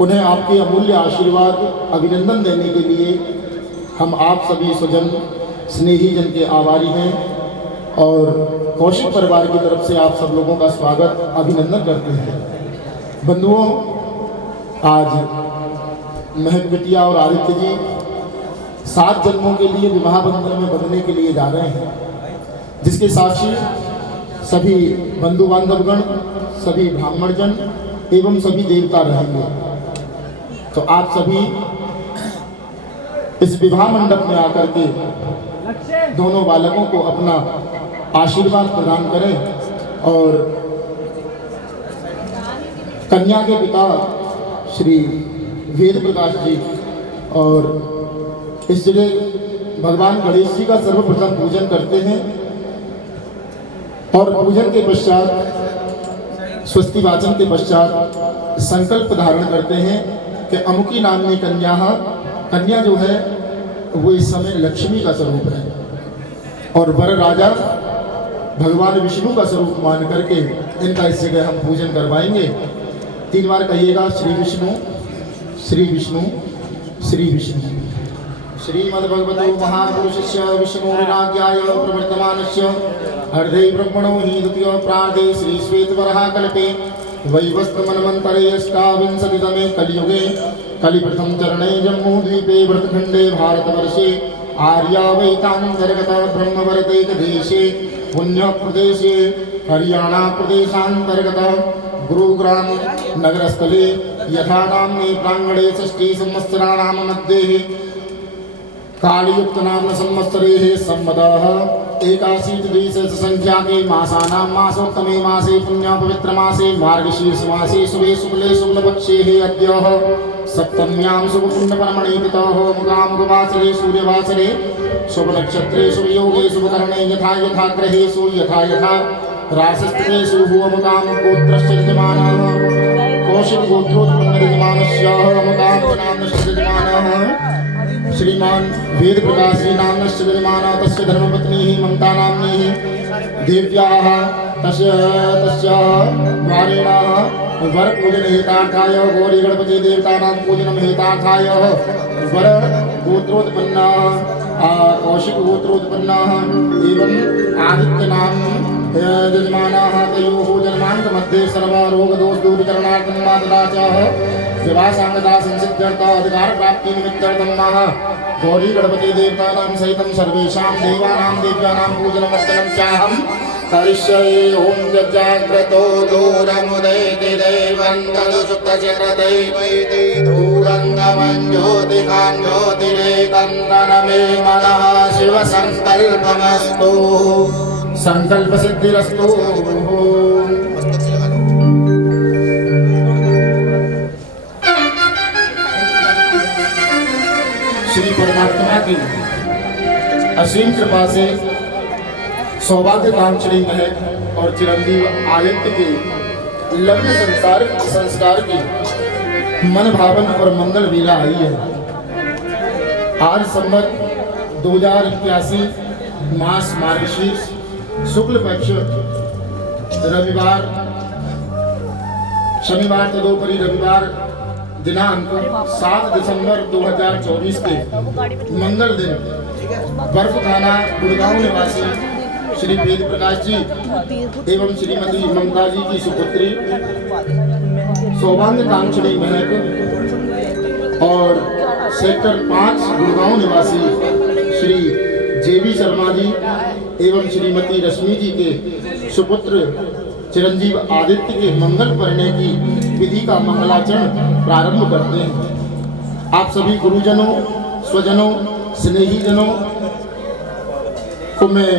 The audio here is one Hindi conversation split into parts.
उन्हें आपके अमूल्य आशीर्वाद अभिनंदन देने के लिए हम आप सभी स्वजन स्नेही जन के आभारी हैं और कौशिक परिवार की तरफ से आप सब लोगों का स्वागत अभिनंदन करते हैं। बंधुओं, आज महक बिटिया और आदित्य जी 7 जन्मों के लिए विवाह बंधन में बंधने के लिए जा रहे हैं, जिसके साक्षी सभी बंधु बांधवगण, सभी ब्राह्मणजन एवं सभी देवता रहेंगे। तो आप सभी इस विवाह मंडप में आकर के दोनों बालकों को अपना आशीर्वाद प्रदान करें और कन्या के पिता श्री वेद प्रकाश जी और इस जगह भगवान गणेश जी का सर्वप्रथम पूजन करते हैं और पूजन के पश्चात स्वस्ति वाचन के पश्चात संकल्प धारण करते हैं कि अमुकी नामनी कन्या जो है वो इस समय लक्ष्मी का स्वरूप है और वर राजा भगवान विष्णु का स्वरूप मान करके इनका इस जगह हम पूजन करवाएंगे। 3 बार कहिएगा, श्री विष्णु श्री विष्णु श्री विष्णु। श्रीमद्भगवतो महापुरुषस्य विष्णुराज्ञाय प्रवर्तमानस्य अर्धे ब्रह्मणो हि द्वितीय प्रार्धे श्री श्वेतवराह कल्पे वैवस्वतमन्वन्तरे अष्टाविंशतितमे कलियुगे कलिप्रथम चरणे जम्मूद्वीपे भरतखण्डे भारतवर्षे आर्यावैतान्तर्गत ब्रह्मवरतैकदेशे पुण्यप्रदेशे हरियाणा प्रदेशान्तर्गत गुरुग्राम नगरस्थले यथा नाम्ने प्राङ्गणे 6 संवत्सराणां मध्ये कालयुक्त नाम संवत्सरे सम्मतः 81 संख्याके मासानां मासोत्तमे मासे पुण्य पवित्र मासे मार्गशीर्ष मासे शुभे शुक्ले शुक्लपक्षे अद्य सप्तम्यां शुभपुण्यपरमणे पितः मुकामुपवासरे सूर्यवासरे शुभनक्षत्रे शुभयोगे शुभकरणे यथा यथा ग्रहेषु यथा यथा राशिस्थितेषु भूमुकां गोत्रस्य यजमानः कौशिक गोत्रोत्पन्न यजमानस्य मुकां यजमानः श्रीमान वेद प्रकाश जी नामस्य यजमानः तस्य धर्मपत्नी ममता नाम्नी देव्याः तस्य द्वारेण वर पूजन हेतार्थाय गौरी गणपति देवतानां पूजन हेतार्थाय वर गोत्रोत्पन्न कौशिक गोत्रोत्पन्न एवं आदित्य नाम यजमानः तयोः जन्मान्त मध्ये सर्वरोग दोष दूरीकरणार्थं मातराच विवाह सांगता संसिद्ध्यर्थ अधिकार प्राप्ति निमित्तार्थं गौरी गणपति देवतानां सहितं सर्वेषां देवानां देव्यानां पूजनमर्चनं चाहं करिष्ये। ओम जाग्रतो दूरमुदैति देवं तदुसुप्तचक्रदैवैति दूरङ्गमं ज्योतिकां ज्योतिरेकं तनमे मनः शिवसङ्कल्पमस्तु संकल्पसिद्धिरस्तु। श्री परमात्मा की असीम कृपा से सौभाग्य कांक्षणी महक और चिरंजीव आदित्य के लग्न संस्कार की मन भावन और मंगल वेला आई है। आज संवत 2081 मास मार्गशीर्ष शुक्ल पक्ष रविवार शनिवार तदोपरि रविवार दिनांक 7 दिसंबर 2024 के मंगल दिन बर्फ थाना गुड़गांव निवासी श्री वेद प्रकाश जी एवं श्रीमती ममता जी की सुपुत्री सौभाग्य कांक्षणी महक और सेक्टर 5 गुड़गांव निवासी श्री जेबी शर्मा जी एवं श्रीमती रश्मि जी के सुपुत्र चिरंजीव आदित्य के मंगल पढ़ने की विधि का मंगलाचरण प्रारंभ करते हैं। आप सभी गुरुजनों, स्वजनों, स्नेही जनों को मैं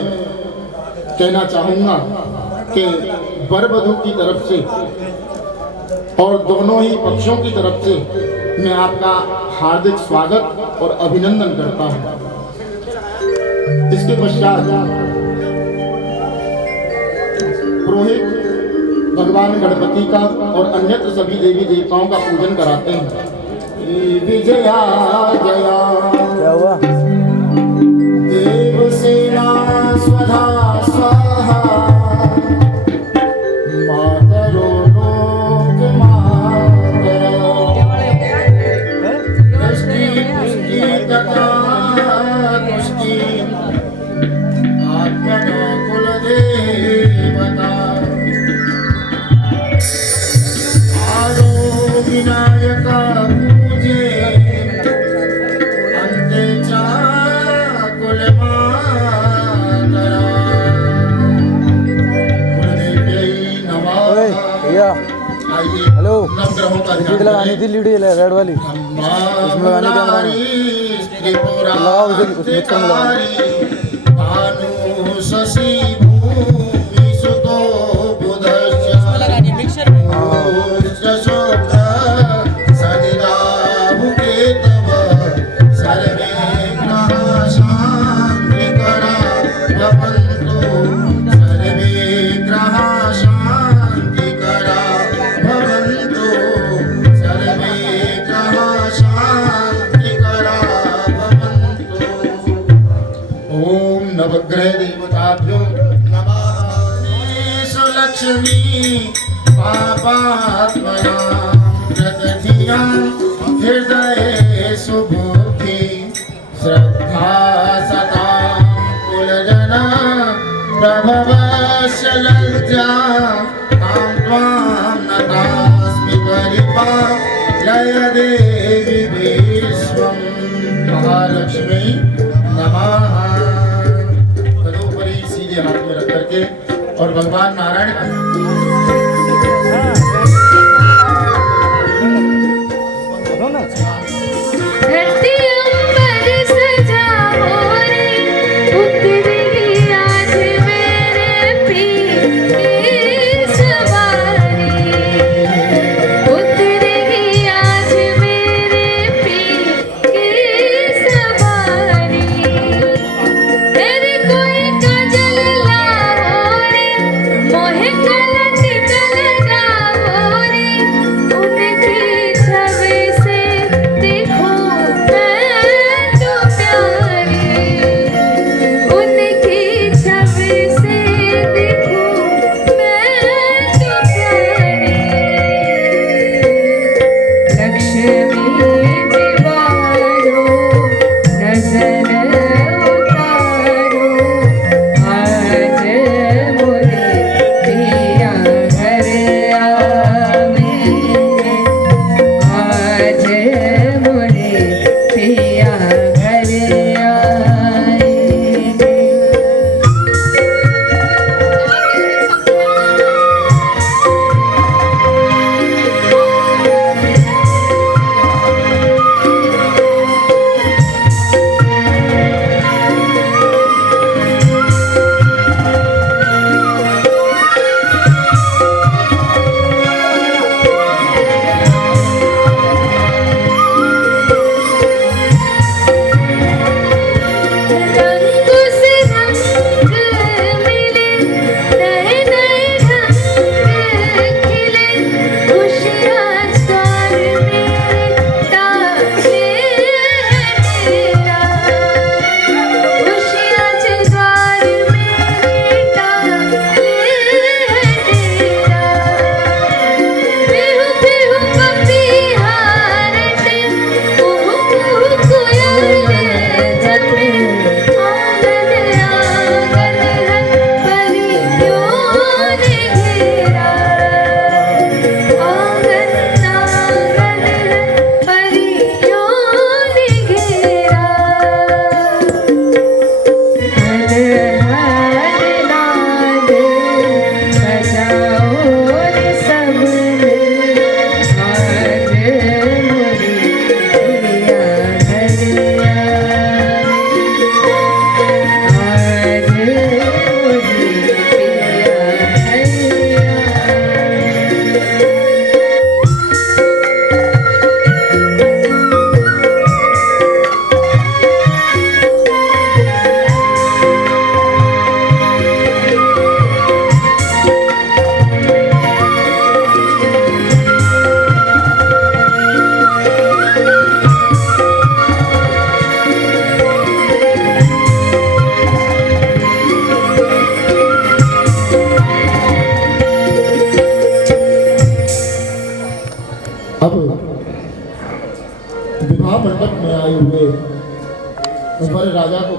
कहना चाहूँगा कि वर वधू की तरफ से और दोनों ही पक्षों की तरफ से मैं आपका हार्दिक स्वागत और अभिनंदन करता हूँ। इसके पश्चात पुरोहित भगवान गणपति का और अन्यत्र सभी देवी देवताओं का पूजन कराते हैं। विजया जया क्या हुआ? देवसेना स्वधा स्वाहा मातरो लोक मातरो नवग्रहों का ध्यान लगानी थी लीड रेड वाली लगाओ भानु शशि भूमि सुतो बुधश्च शनि राहु केतव सर्वे ग्रहाः शान्तिकरा भवन्तु सर्वे ग्रहाः शान्तिकरा भवन्तु सर्वे ग्रहाः शान्तिकरा भवन्तु। ओम नवग्रह देवताभ्यो नमः। लक्ष्मी पापात्मनां प्रदधियां हृदये सुबुद्धि श्रद्धा सतां कुलजना प्रभवस्य लज्जा तां त्वां नतास्मि परिपालय देवी विश्वं। महालक्ष्मी नमः। तदुपरि सीधे हाथ में रख करके और भगवान नारायण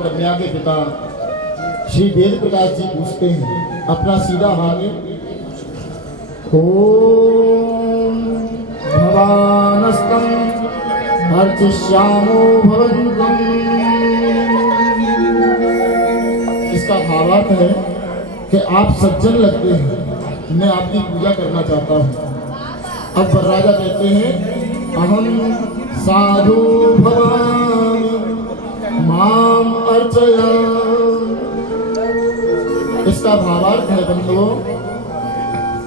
कन्या के पिता श्री वेद प्रकाश जी पूछते हैं अपना सीधा हाथ ओम भवानस्तम अर्चिष्यामो भवन्तम। इसका भावार्थ है कि आप सज्जन लगते हैं, मैं आपकी पूजा करना चाहता हूँ। अब वरराजा कहते हैं अहम साधु भवामि माम अर्चया। इसका भावार्थ है बंधुओं,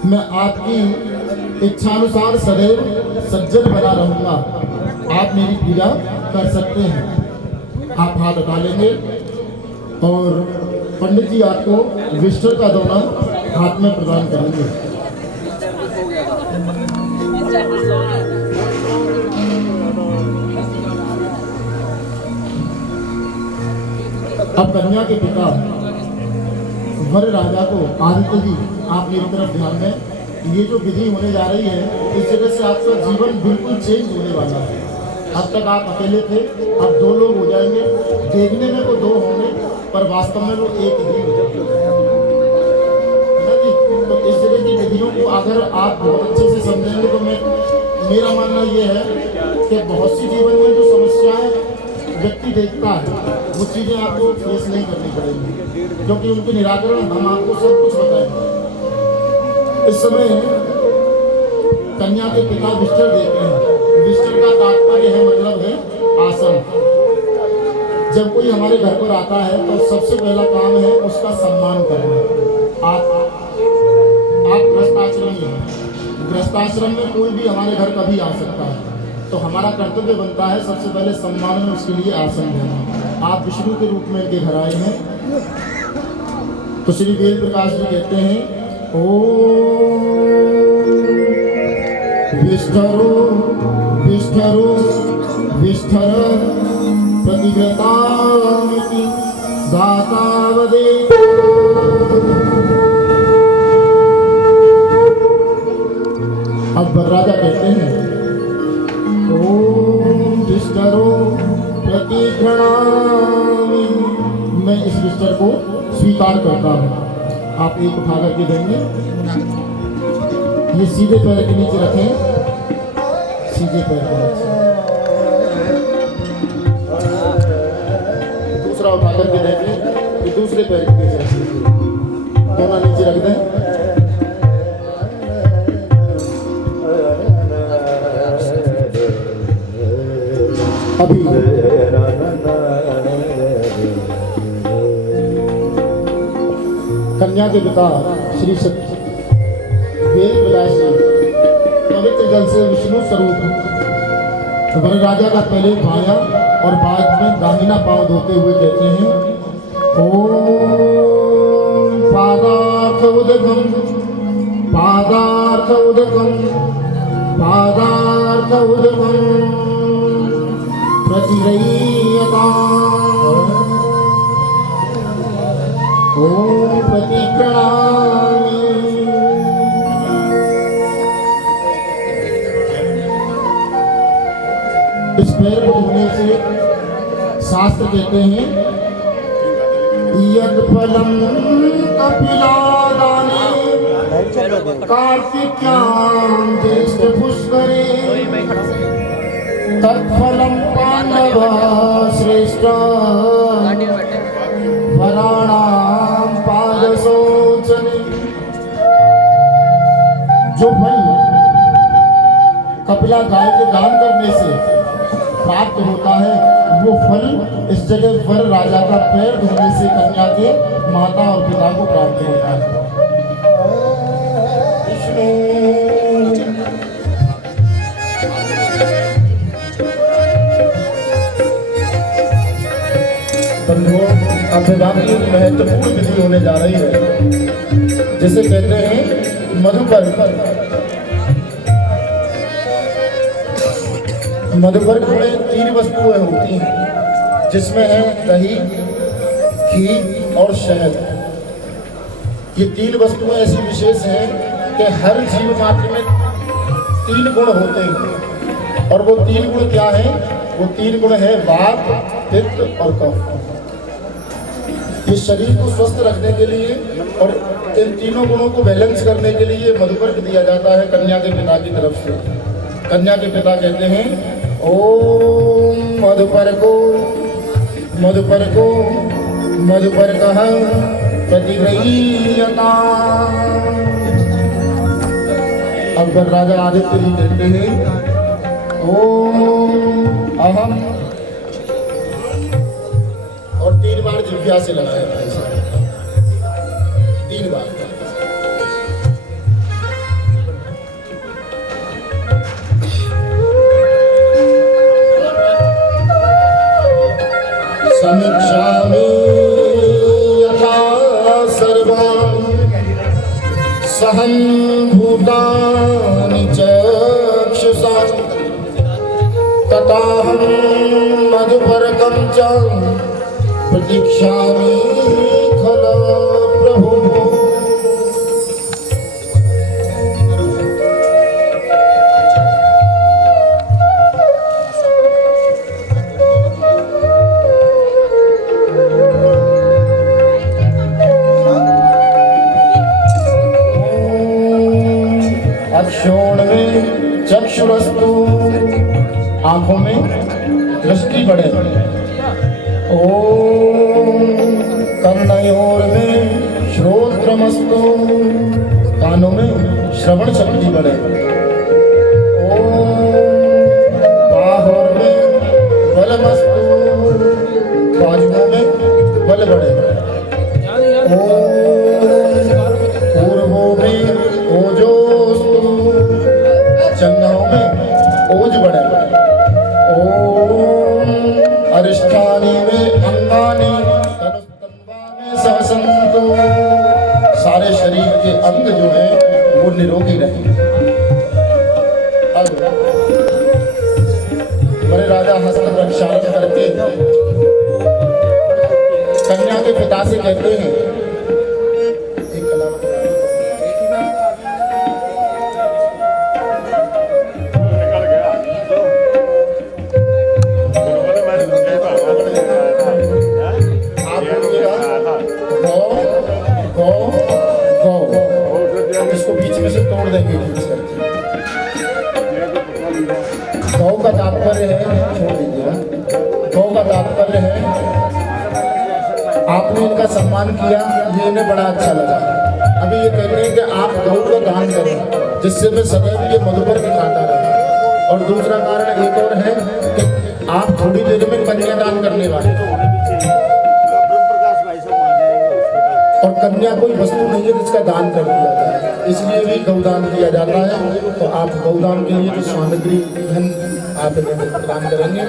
मैं आपकी इच्छानुसार सदैव सज्जन बना रहूंगा, आप मेरी पूजा कर सकते हैं। आप हाथ उठा लेंगे और पंडित जी आपको विष्ठा का दोना हाथ में प्रदान करेंगे। अब कन्या के पिता वर राजा को आदित्य जी आप मेरी तरफ ध्यान दें। ये जो विधि होने जा रही है इस जगह से आपका जीवन बिल्कुल चेंज होने वाला है। अब तक आप अकेले थे, अब 2 लोग हो जाएंगे। देखने में वो 2 होंगे पर वास्तव में वो एक ही हो जाएंगे। तो इस तरह की विधियों को अगर आप बहुत अच्छे से समझेंगे तो मेरा मानना ये है कि बहुत सी जीवन में जो समस्याएं व्यक्ति देखता है वो चीज़ें आपको फेस नहीं करनी पड़ेंगी, क्योंकि उनके निराकरण हम आपको सब कुछ बताएंगे। इस समय कन्या के पिता विष्ठा देते हैं। विष्ठा का तात्पर्य है मतलब है आसन। जब कोई हमारे घर पर आता है तो सबसे पहला काम है उसका सम्मान करना। आप गृहस्थाश्रमी हैं, गृहस्थाश्रम में कोई भी हमारे घर कभी आ सकता है, तो हमारा कर्तव्य बनता है सबसे पहले सम्मान में उसके लिए आसन देना। आप विष्णु के रूप में इनके घर आए हैं, तो श्री वेद प्रकाश जी कहते हैं विष्ठरो विष्ठरो विष्ठर प्रतिव्रतामिति दातावदे। अब वरराजा कहते हैं ओम विष्ठरो प्रतिघृणामि, मैं इस विष्ठर को स्वीकार करता हूँ। आप एक उठा करके देंगे, ये सीधे पैर के नीचे रखें, सीधे पैर के नीचे। दूसरा उठा करके देंगे, ये दूसरे पैर के नीचे रखें, दोनों नीचे रख दें। अभी कन्या के पिता श्री वेद व्यास जी पवित्र जल से विष्णु स्वरूप वरराजा का पहले भाया और बाद में दाहिना पांव धोते हुए कहते हैं ओम पादार्थ उदकम पादार्थ उदकम पादार्थ उदकम प्रतिरयता ओम प्रतिप्रणामी। इस पैर को धोने से शास्त्र कहते हैं यद फलम कपिलादाने कार्तिक्यां ज्येष्ठ पुष्करे तत्फलम पांडव श्रेष्ठ वराणाम पादशोचने। जो फल कपिला गाय के दान करने से प्राप्त होता है वो फल इस जगह वर राजा का पैर धोने से कन्या के माता और पिता को प्राप्त होता है। अभिवादन की महत्वपूर्ण विधि होने जा रही है, जिसे कहते हैं मधुपर्क। मधुपर्क में 3 वस्तुएं होती हैं, जिसमें है दही, घी और शहद। ये 3 वस्तुएं ऐसी विशेष हैं कि हर जीव मात्र में 3 गुण होते हैं, और वो 3 गुण क्या हैं? वो 3 गुण है वात, पित्त और कफ। इस शरीर को स्वस्थ रखने के लिए और इन तीनों गुणों को बैलेंस करने के लिए मधुपर्क दिया जाता है कन्या के पिता की तरफ से। कन्या के पिता कहते हैं ओम मधुपर्को मधुपर्को मधुपर्कः प्रतिगृह्यता। अब फिर राजा आदित्य जी कहते हैं ओम अहम, और 3 बार जिह्वा से लगाया भाई साहब, 3 बार। समीक्षामि यथा सर्वान् सहं भूतानि चक्षुषा तथाहं मधुपर्कं च प्रतीक्षामि खलु प्रभु। अक्षोण में चक्षुरस्तु, आंखों में दृष्टि बढ़े। ओम कर्णयोर में श्रोत्रमस्तु, कानों में श्रवण शक्ति बढ़े। ओम बाहोर में बलमस्तु, बाजुओं में बल बढ़े। ओम पूर्वों में ओजोस्तु, जंघों में ओज बढ़े। ओम अरिष्ठानि में अंगानि, तनुस्तन्वा में सहसंतो, सारे शरीर के अंग जो है वो निरोगी रहे। अब बड़े राजा हस्त प्रक्षालन करके कन्या के पिता से कहते हैं, इसको बीच में से तोड़ देंगे। गौ का तात्पर्य है, छोड़ दीजिएगा, गौ का तात्पर्य है आपने इनका सम्मान किया, ये इन्हें बड़ा अच्छा लगा। अभी ये कहते हैं कि आप गौ का दान करें जिससे मैं सदैव ये मधुपर्क खाता रहा। और दूसरा कारण एक और है कि आप थोड़ी देर में कन्यादान करने वाले, और कन्या कोई वस्तु नहीं है जिसका दान कर दिया जाए, इसलिए भी गौदान किया जाता है। तो आप गौदान के लिए जो सामग्री धन आप दान करेंगे।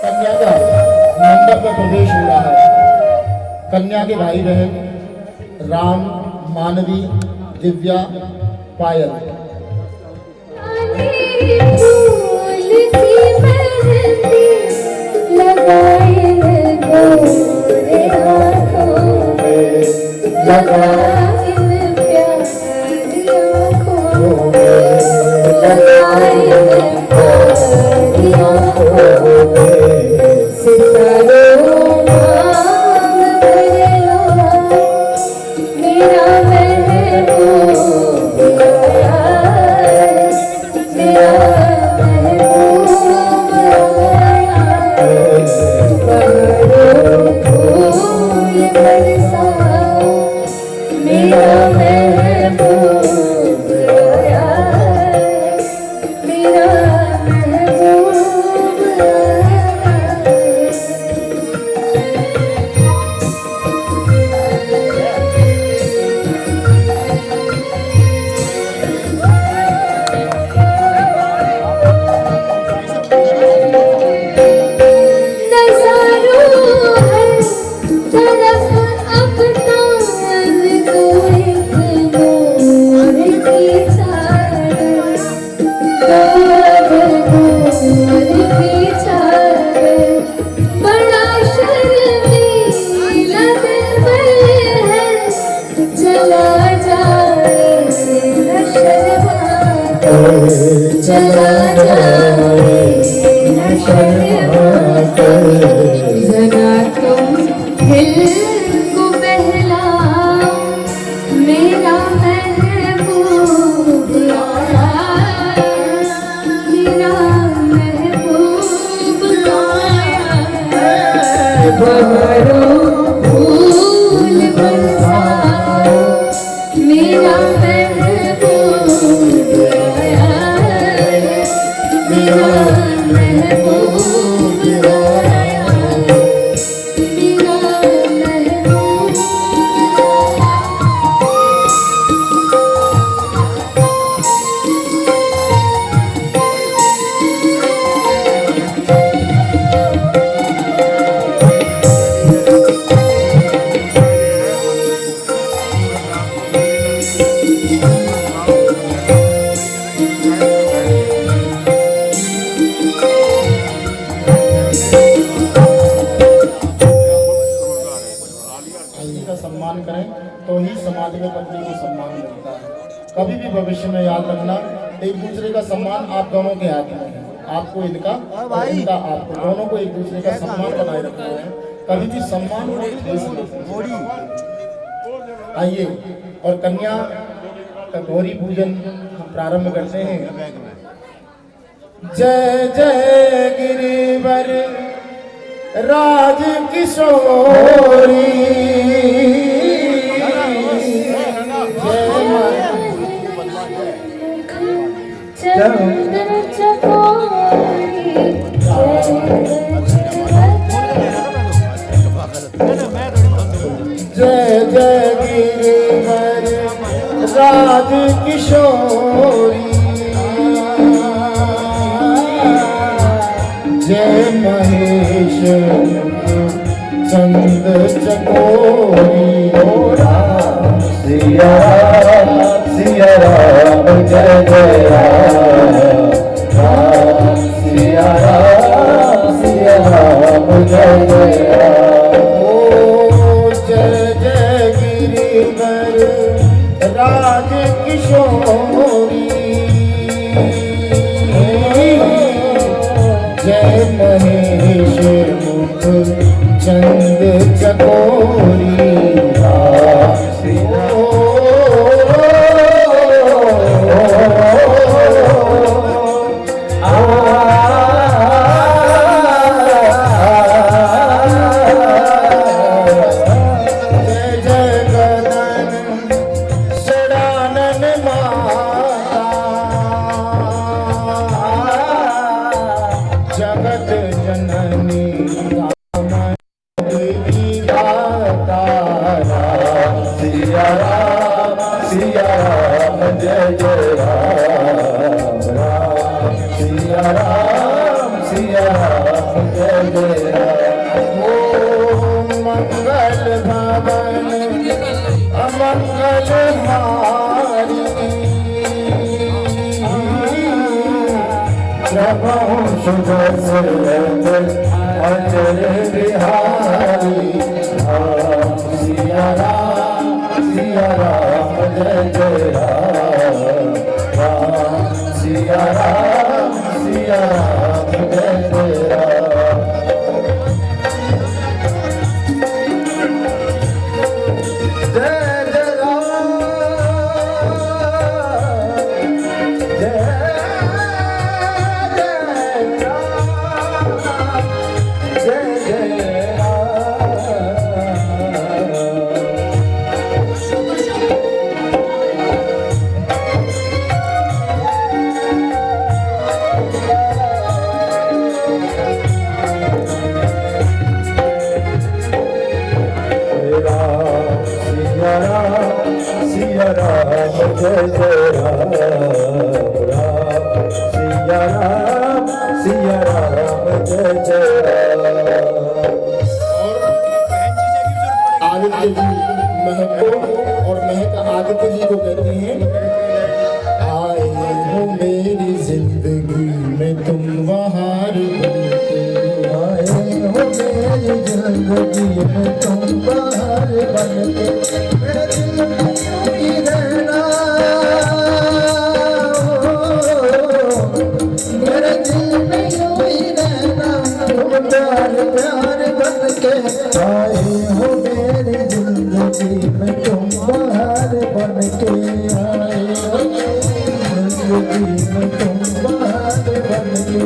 कन्या का मंडप में प्रवेश हो रहा है। कन्या के भाई बहन राम, मानवी, दिव्या, पायल। समाज में पत्नी को सम्मान मिलता है। कभी भी भविष्य में याद रखना, एक दूसरे का सम्मान आप दोनों के हाथ में है। आपको इनका और इनका आपको, दोनों को एक दूसरे का सम्मान बनाए रखना है। कभी भी सम्मान को ठेस नहीं। आइए और कन्या का गौरी पूजन हम प्रारंभ करते हैं। जय जय गिरिवर राज किशोरी, चंद्र चकोरी, जय जय गिरिवर राज किशोरी, जय महेश चंद्र चकोरी। सिया राम जय जय राम, सिया राम जय जय राम। ओ जय जय गिरिवर राज किशोरी, जय महेश मुख चंद चकोरी। जगत जननी सिया राम जय जय राम, सिया राम जय जय राम। मंगल भवन अमंगल हारी, प्रभु सुदर्शन अचल बिहारी, सिया राम जय जय राम, सिया राम जय जय राम। जय जय राम, जय सिया राम जय जय राम, सिया राम जय जय राम। आदित्य जी महक को और महक आदित्य जी को कहते हैं, आए हो मेरी जिंदगी में तुम बहार बनके, आए हो मेरी जिंदगी में तुम बाहर बनके, मेरे दिल में ही रहना, मेरे दिल में ही रहना, तुम प्यार प्यार बनके। आए हो मेरी जिंदगी में तुम बाहर बनके, आए हो मेरी जिंदगी में तुम बाहर बनके।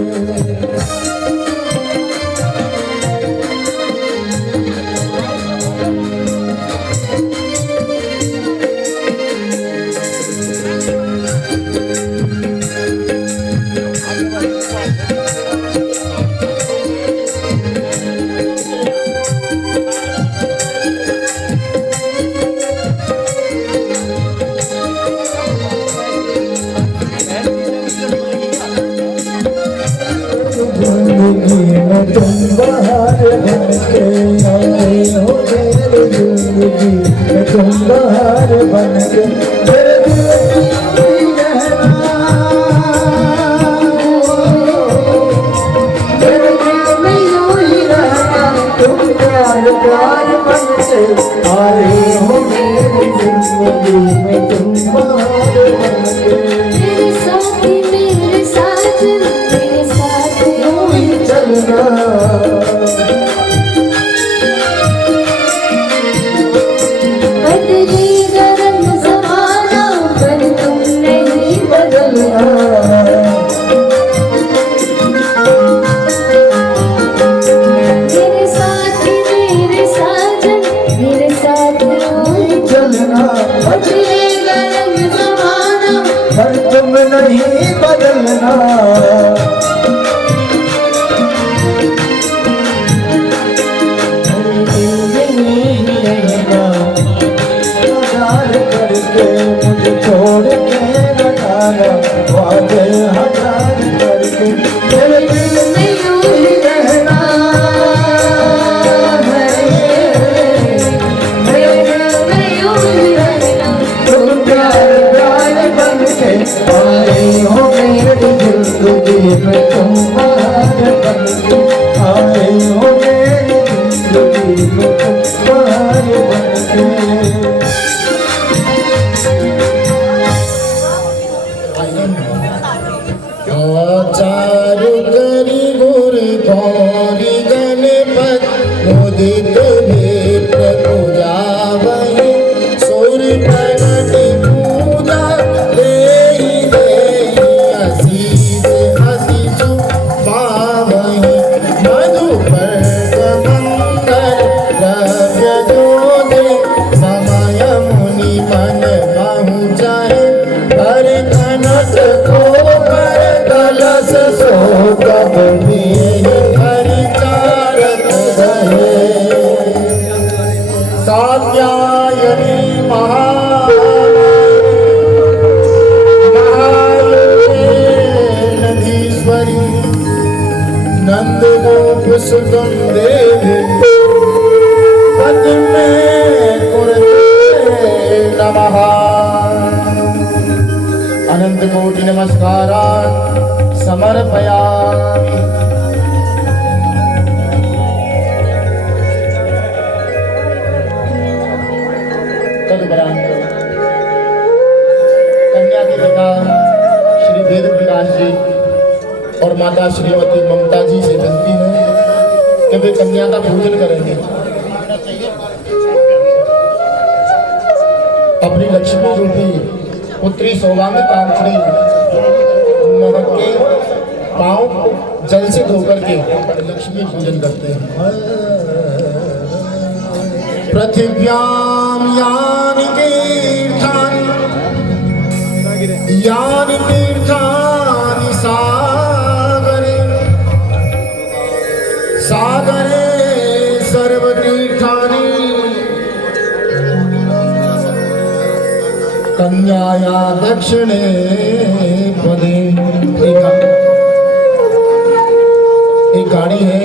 चलना बदलेगा रंग ज़माना पर तुम नहीं बदलना। मेरे साथी मेरे साजन मेरे साथ चलना बदलेगा रंग ज़माना पर तुम नहीं बदलना करके मुझे छोड़ के न जाना वादे हजार करके तेरे दिल में यूं ही रहना है मेरे दिल में यूं ही रहना। तुम प्यार प्यार बन के आए हो मेरी जिंदगी में तुम बाहर बन के आए हो मेरी जिंदगी में तुम बाहर बन के चारु करी गुर गौरी गणपत मुदित भेट पूजा वही सुर प्रणति पूजा ले असीस हसीसु पावही मधुपर्क मंगल द्रव्य जोदे समय मुनि मन बहु चाहे हर कनक को कलश सो कब हरिचारत रहे कात्यायनी महायोगेश्वरी नंद गोप सुतम देवी पद्म कुरते नमः। अनंत कोटि नमस्कारान् समर्पयामि। तदुपरांत कन्या के पिता श्री वेद प्रकाश जी और माता श्रीमती ममता जी से विनती है कि वे कन्या का पूजन करेंगे। अपनी लक्ष्मी रूपी पुत्री सौभाग्य कांक्षणी महक के पांव जल से धोकर के लक्ष्मी पूजन करते हैं। पृथिव्याम यानि तीर्थानि सागरे सागरे सर्वतीर्थानि कन्याया दक्षिणे पदे। एक गाड़ी है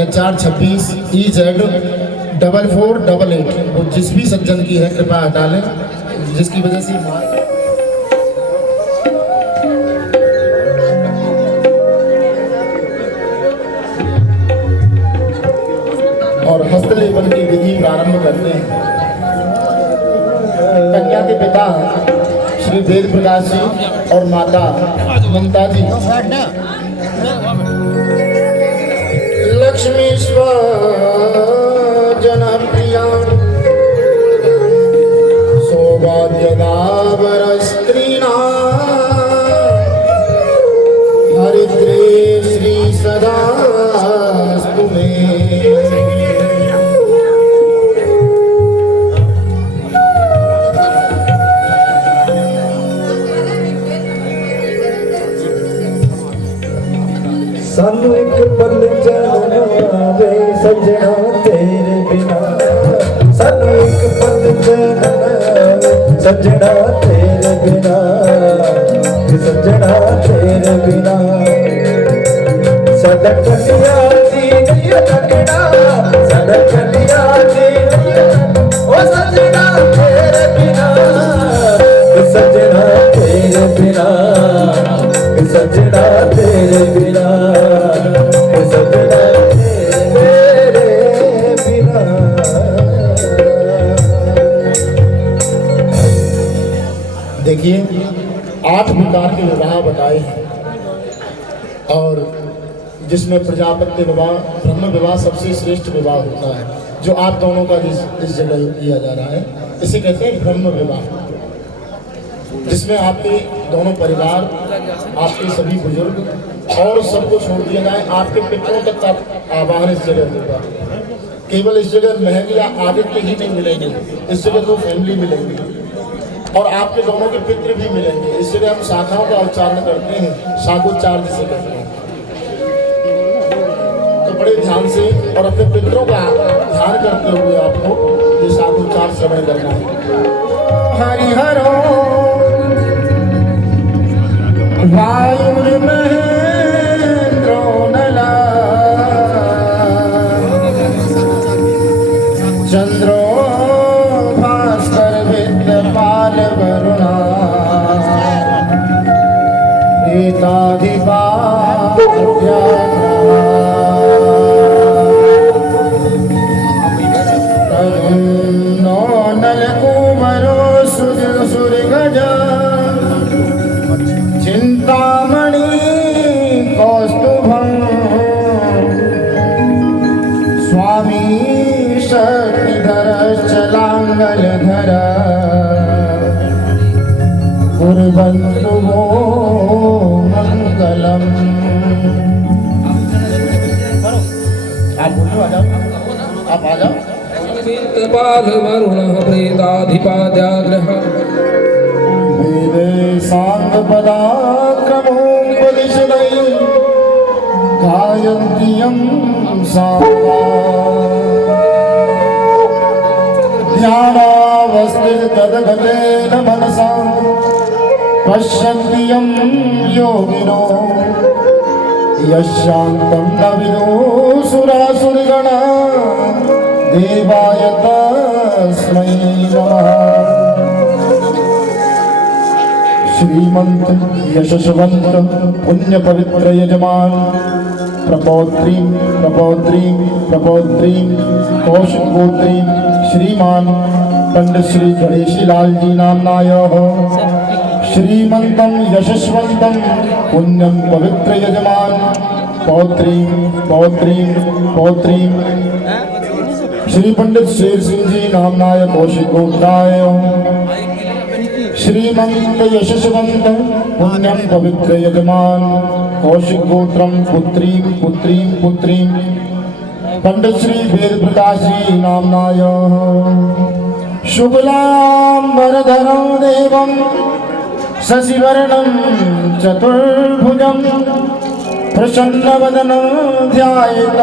HR26 EZ4488 वो जिस भी सज्जन की है कृपया हटा लें, जिसकी वजह से और हस्तलेपन की विधि प्रारंभ करते हैं। कन्या के पिता श्री वेद प्रकाश जी और माता ममता जी लक्ष्मीश्वर जनप्रिया सौभाग्यदावर स्त्रीणा हरिद्रे श्री सदास्तु मे। सानू एक पल चलना वे सजना तेरे बिना सानू एक पल चलना सजना तेरे बिना सजना तेरे बिना सदकलिया जी नहीं लगना सदकलिया जी ओ सजना तेरे बिना सजना तेरे बिना सजना तेरे बिना सजना तेरे बिना। देखिए 8 प्रकार के विवाह बताए हैं और जिसमें प्रजापत्य विवाह ब्रह्म विवाह सबसे श्रेष्ठ विवाह होता है, जो आप दोनों का इस जगह किया जा रहा है, इसे कहते हैं ब्रह्म विवाह, जिसमें आपके दोनों परिवार, आपके सभी बुजुर्ग और सबको छोड़ दिया जाए। आपके पितरों तक का आह्वान इस जगह होगा। केवल इस जगह महल या आदित्य ही नहीं मिलेंगे, इस जगह तो फैमिली मिलेंगी और आपके दोनों के पितृ भी मिलेंगे। इस जगह हम शाखाओं का उच्चारण करते हैं, शाखोच्चार जिसे कहते हैं। तो बड़े ध्यान से और अपने पितरों का ध्यान करते हुए आपको ये शाखोच्चार श्रवण करना है। हरिहरो वायुर्महेन्द्रो नला चंद्रो भास्कर विद्यपाल वरुणा एताधिपाद्या नो नलकुमरो सुरगजा चिंतामणि कौस्तुभं स्वामी शक्तिधर चलांगलधर कुर्वन्तु वो मंगलम्। आप बोलो, आ जाओ, आप आ जाओ। पाल वरुण प्रेताधिपाद्याग्रह वेदे साङ्गपदाक्रमोपदिशदै गायन्त्यं साङ्गा ध्यानावस्थितगतेन मनसा पश्यन्त्यं योगिनो यशान्तं न विदुसुरासुरगणा देवाय तस्मै नमः। श्रीमंत यशस्वंत पुण्य पवित्र यजमान प्रपौत्रीं कौशिक गोत्रीं श्रीमान पंडित श्री गणेशी लाल जी नामनायः श्रीमंतं यशस्वंतं पुण्यं पवित्र यजमान पौत्रीं श्री पंडित शेर सिंह जी नामनाय कौशिक गोत्राय श्रीमंत यशस्वंत पुण्यं पवित्र यजमान कौशिक गोत्रम पुत्रीं पंडित श्री वेद प्रकाश जी नामनाय शुक्लांबरधरं देवं शशिवर्णं चतुर्भुजं प्रसन्नवदनं ध्यायेत्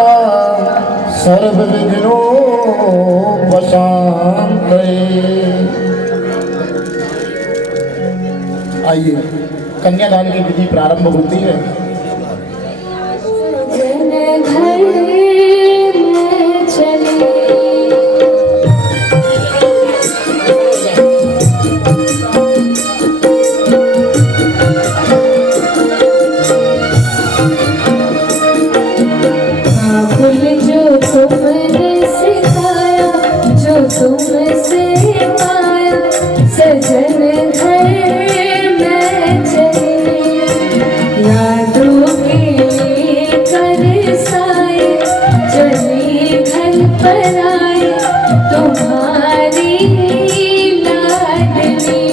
सर्वविघ्नोपशान्तये। आइए, कन्यादान की विधि प्रारंभ होती है। सजन घर में चली भूल जो तुमने सिखाया, जो तुमसे पाया, सजन घर में चली यादों के करसाए, चली घर पर आए तुम्हारी लाडली।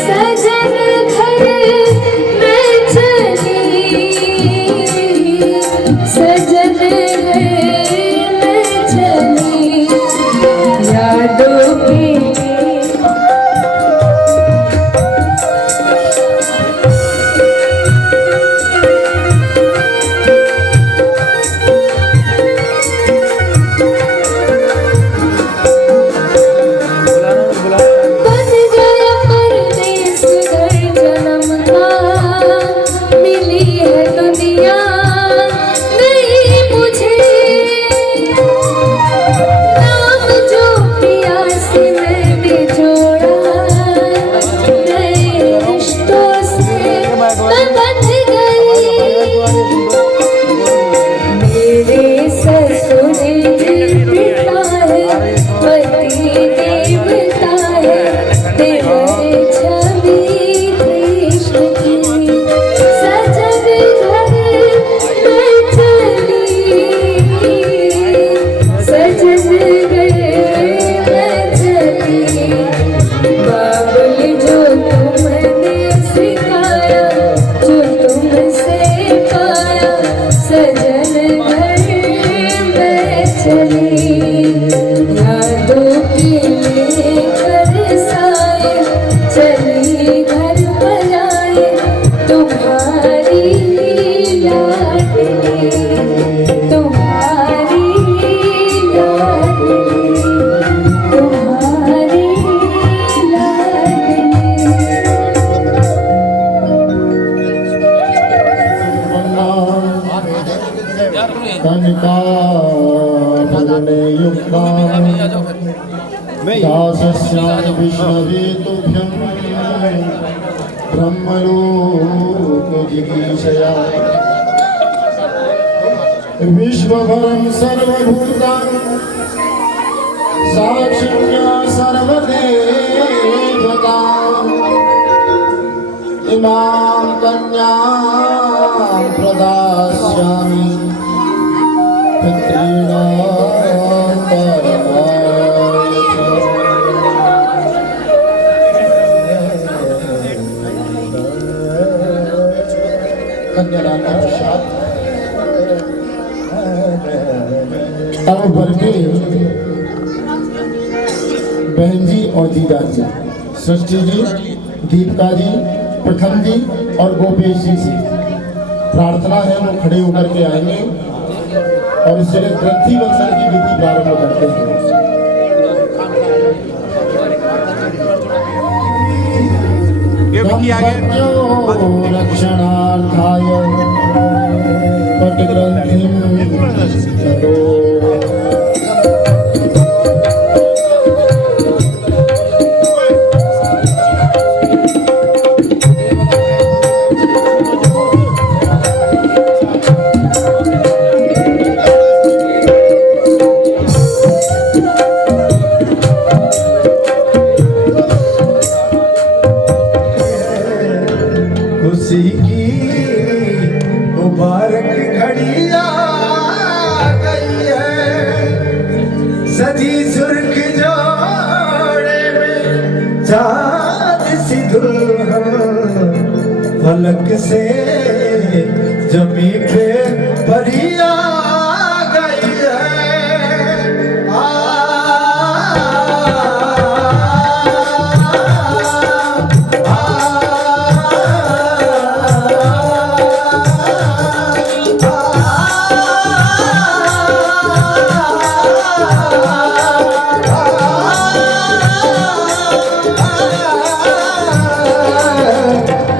सजन घर में चली, सजन घर में चली यादों के दासस्यान् विष्णवे तुभ्यं ब्रह्मलोकजिगीषया विश्वभरं सर्वभूतानि साक्षिण्या सर्वदेवताम् इमां कन्यां प्रदास्यामि पितॄणां परमाय च। कन्यादान का प्रसाद अब बल्कि बहन जी और जीजा जी, सृष्टि जी, दीपिका जी, प्रथम जी और गोपेश जी से प्रार्थना है वो खड़े होकर के आएंगे और इससे ग्रंथि वंशन की विधि प्रारंभ करते हैं। रक्षणार्थाय पटग्रंथिं करो। खुशी की मुबारक घड़ी आ गई है, सजी सुर्ख जोड़े में चाँद सी दुल्हन फलक से जमी पे परी आ गई है।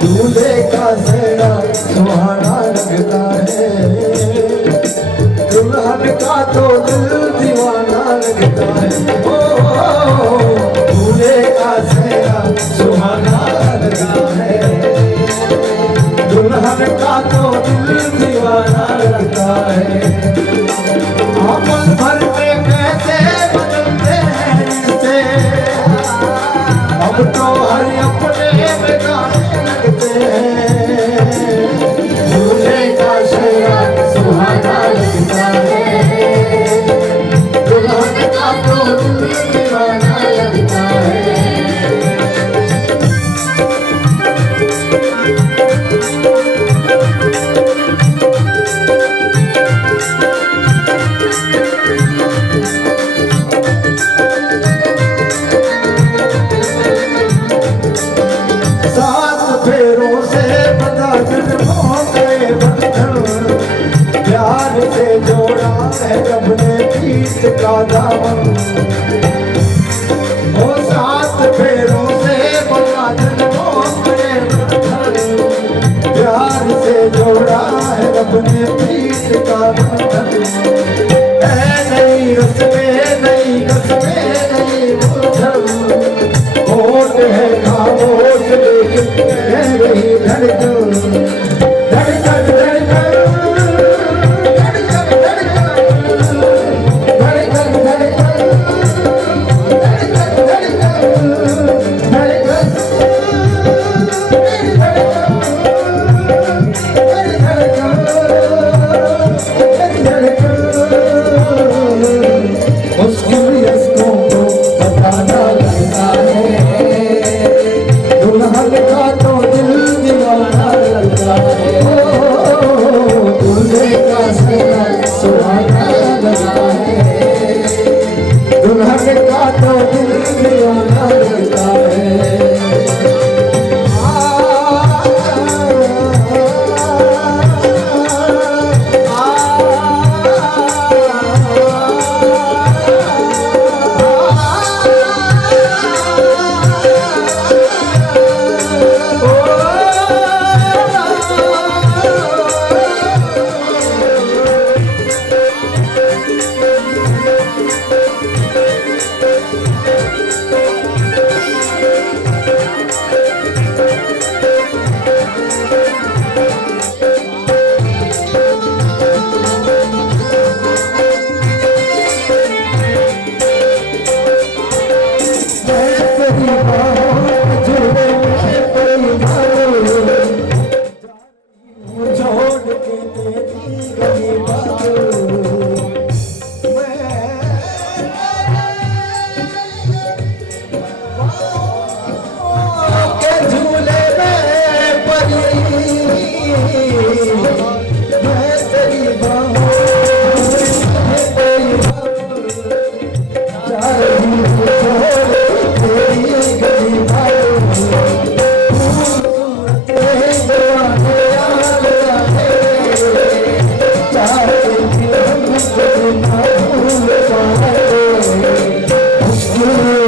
दूल्हे का सेहरा सुहाना लगता है,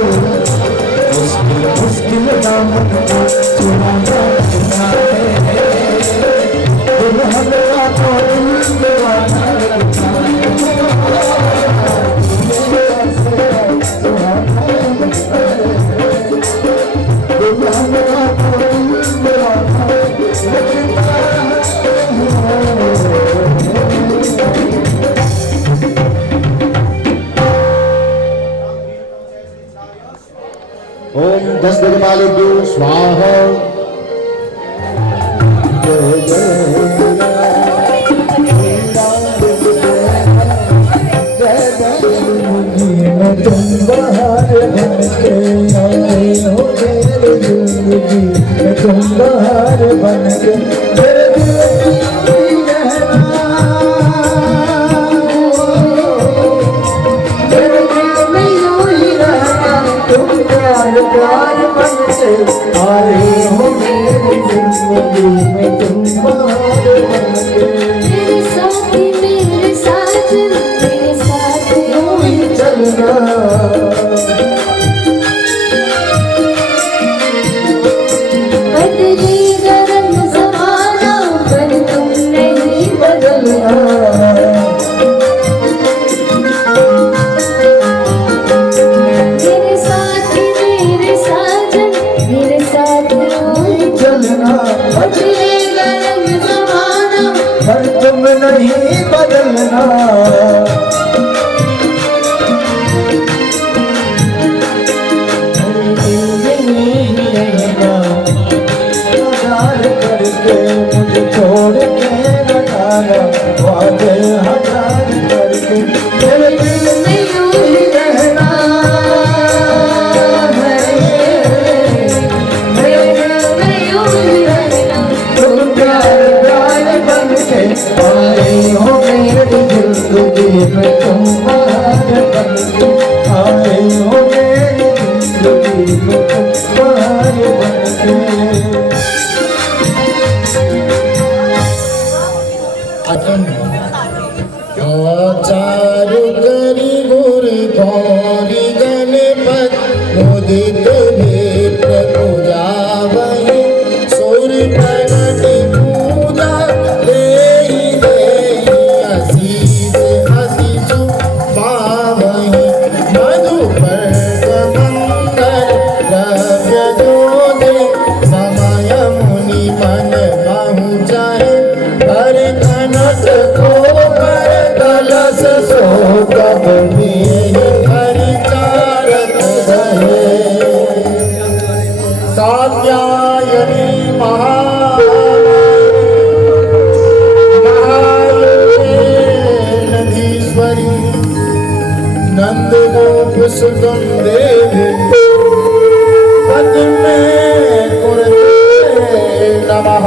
मुश्किल मुश्किल दामन को चुराना है दुल्हन का तो दिल दीवाना ओम 10 दिग्पालेभ्यो स्वाहा। जय जय मैं तुम बाहर बन के आए हो मेरी जिंदगी में तुम बाहर बन के मेरे दिल में रहना मेरे दिल में यूं ही रहना तुम प्यार प्यार बन के आए हो मेरी जिंदगी में तुम बाहर बन के मेरे साथी मेरे साजन मेरे साथ यूं ही चलना बदलेगा रंग ज़माना पर तुम नहीं बदलना। मेरे साथी मेरे साजन मेरे साथ यूं ही चलना बदलेगा रंग ज़माना पर तुम नहीं बदलना हजार करके मुझे छोड़ के न जाना वादे हजार करके तेरे दिल में यूं ही रहना है मेरे दिल में यूं ही रहना। तुम प्यार प्यार बन के आए हो मेरी जिंदगी में तुम बाहर बन के आए हो मेरी जिंदगी में तुम बाहर बन के चारु करी गुर गौरी गणपत मोदित भेट पूजा वही सुर प्रणति पूजा ले आशीष आशीषु पावही मधुपर्क मंगल द्रव्य जोदे समय मुनि मन बहु जाए हर कनक को कलश सो कब में हरिचारत रहे कात्यायनी नंदीश्वरी नंद गोप सुतम देवी पद में कुरते नमः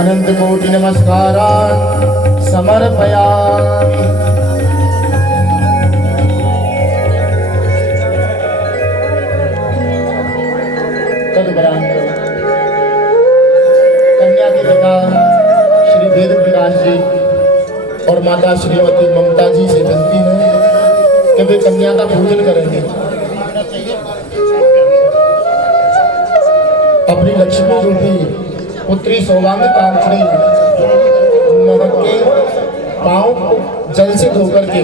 अनंत कोटि नमस्कारान् समर्पयामि। तदुपरांत कन्या के पिता श्री वेद प्रकाश जी और माता श्रीमती ममता जी से विनती है कि वे कन्या का पूजन करेंगे। अपनी लक्ष्मी रूपी पुत्री सौभाग्य कांक्षणी महक के पांव जल से धोकर के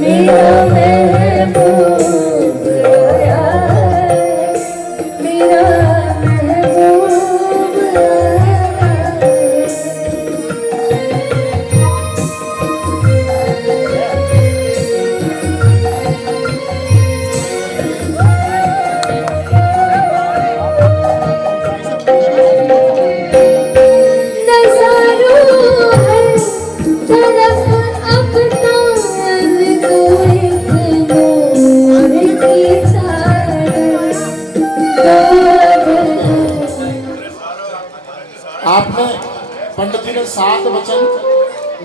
मेरा इसमें 7 वचन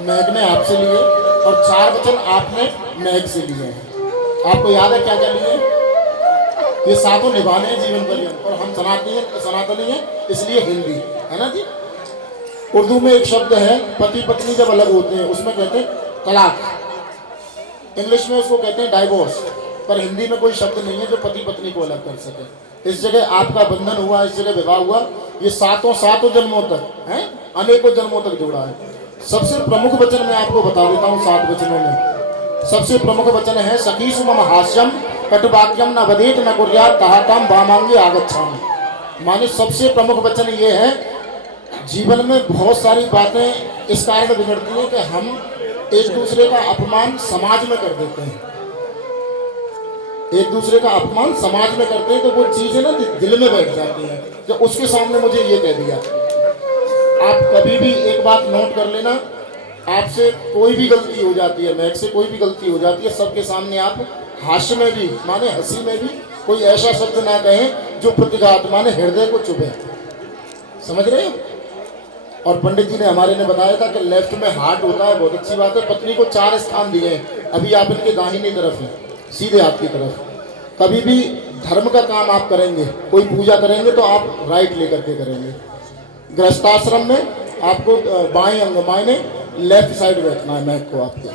महक ने आपसे लिए और 4 वचन आपने महक से लिए हैं। आपको याद है क्या क्या लिए? ये सातों निभाने हैं जीवन पर्यंत। और हम सनातनी हैं इसलिए हिंदी है ना जी। उर्दू में एक शब्द है पति पत्नी जब अलग होते हैं उसमें कहते हैं तलाक, इंग्लिश में उसको कहते हैं डाइवोर्स, पर हिंदी में कोई शब्द नहीं है जो पति पत्नी को अलग कर सके। इस जगह आपका बंधन हुआ, इस जगह विवाह हुआ, ये सातों जन्मों तक है, अनेकों जन्मों तक जुड़ा है। सबसे प्रमुख वचन मैं आपको बता देता हूँ 7 वचनों में। सबसे प्रमुख वचन है सखी सुमम हास्यम कटवाक्यम न वदेत न कुर्यात ताहताम वामांगे आगच्छामि। माने सबसे प्रमुख वचन ये है, जीवन में बहुत सारी बातें इस कारण बिगड़ती हैं कि हम एक दूसरे का अपमान समाज में कर देते हैं। एक दूसरे का अपमान समाज में करते हैं तो वो चीजें ना दिल में बैठ जाती हैं। तो उसके सामने मुझे ये कह दिया। आप कभी भी एक बात नोट कर लेना, आपसे कोई भी गलती हो जाती है, मैक से कोई भी गलती हो जाती है, सबके सामने आप हास्य में भी माने हंसी में भी कोई ऐसा शब्द ना कहें जो प्रतिघात माने हृदय को चुभे। समझ रहे हो? और पंडित जी ने हमारे ने बताया था कि लेफ्ट में हार्ट होता है, बहुत अच्छी बात है। पत्नी को 4 स्थान दिए हैं, अभी आप इनके दाहिनी तरफ हैं, सीधे हाथ की तरफ। कभी भी धर्म का काम आप करेंगे, कोई पूजा करेंगे तो आप राइट लेकर के करेंगे। गृहस्थाश्रम में आपको बाएं अंग मायने लेफ्ट साइड बैठना है मैक को आपके,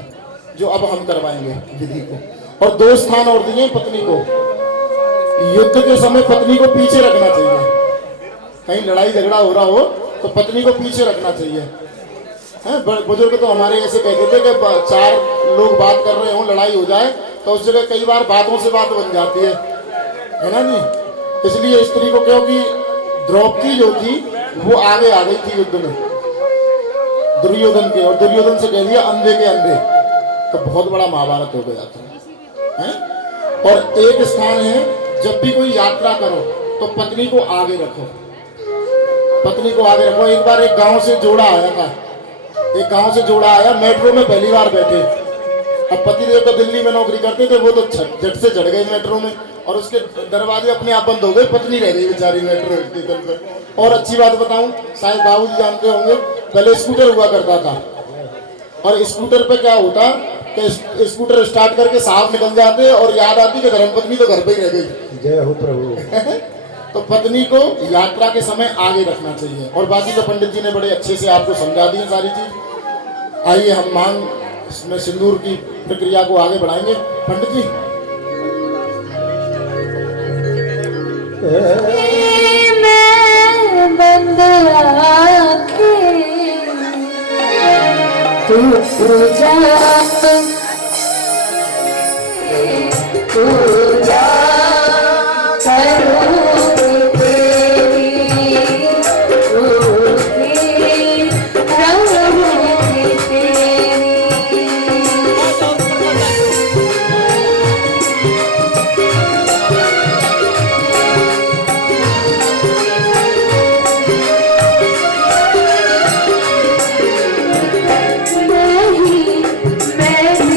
जो अब हम करवाएंगे विधि को। और 2 स्थान और दिए पत्नी को। युद्ध के समय पत्नी को पीछे रखना चाहिए, कहीं लड़ाई झगड़ा हो रहा हो तो पत्नी को पीछे रखना चाहिए। बुजुर्ग तो हमारे ऐसे कहते थे कि 4 लोग बात कर रहे हो, लड़ाई हो जाए तो उस जगह कई बार बातों से बात बन जाती है ना जी। इसलिए स्त्री को, क्योंकि द्रौपदी जो थी वो आगे आ गई थी युद्ध में दुर्योधन के, और दुर्योधन से कह दिया अंधे के अंधे, तो बहुत बड़ा महाभारत हो गया था है? और एक स्थान है, जब भी कोई यात्रा करो तो पत्नी को आगे रखो, पत्नी को आगे रखो। एक बार एक गांव से जोड़ा आया था, एक गांव से जोड़ा आया, मेट्रो में पहली बार बैठे। अब पतिदेव तो दिल्ली में नौकरी करते थे, वो तो झट से चढ़ गए मेट्रो में और उसके दरवाजे अपने आप बंद हो गए, पत्नी रह गई बेचारी मेट्रो स्टेशन पर। और अच्छी बात बताऊं, शायद बाबूजी जानते होंगे, पहले स्कूटर हुआ करता था और स्कूटर पे क्या होता कि स्कूटर स्टार्ट करके साहब निकल जाते और याद आती कि धर्मपत्नी तो घर पे ही रह गई। जय हो प्रभु। तो पत्नी को यात्रा के समय आगे रखना चाहिए। और बाकी तो पंडित जी ने बड़े अच्छे से आपको समझा दी सारी चीज। आइए हम मांग में सिंदूर की प्रक्रिया को आगे बढ़ाएंगे। पंडित जी मैं बंद आंखें तू जा मैं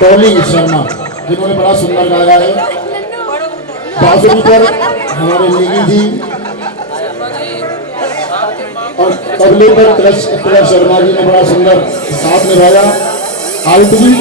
डॉली शर्मा जिन्होंने बड़ा सुंदर गाया है। बांसुरी पर हमारे नेगी जी और तबले पर तिलक शर्मा जी ने बड़ा सुंदर साथ निभाया। आल्ट जी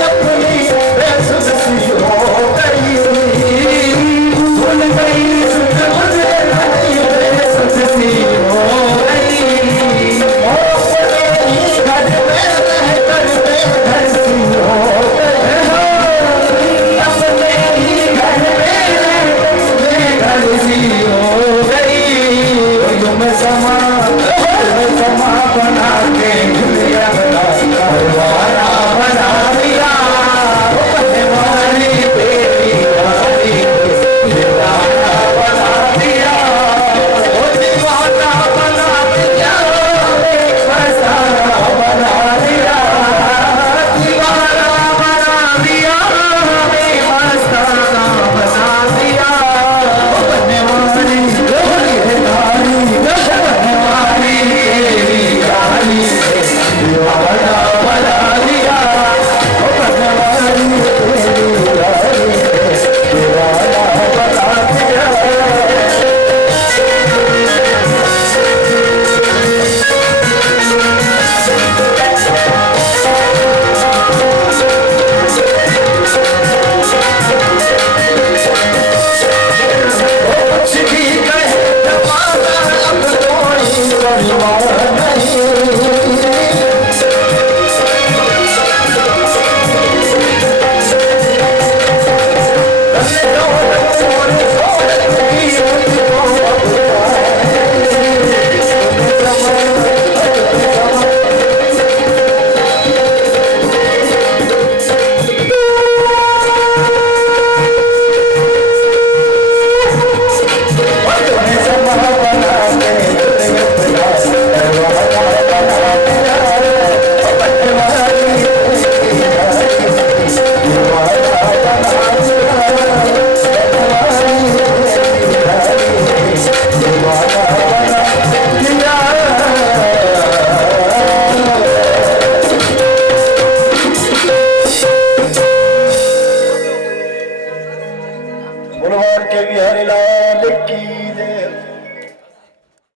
अपने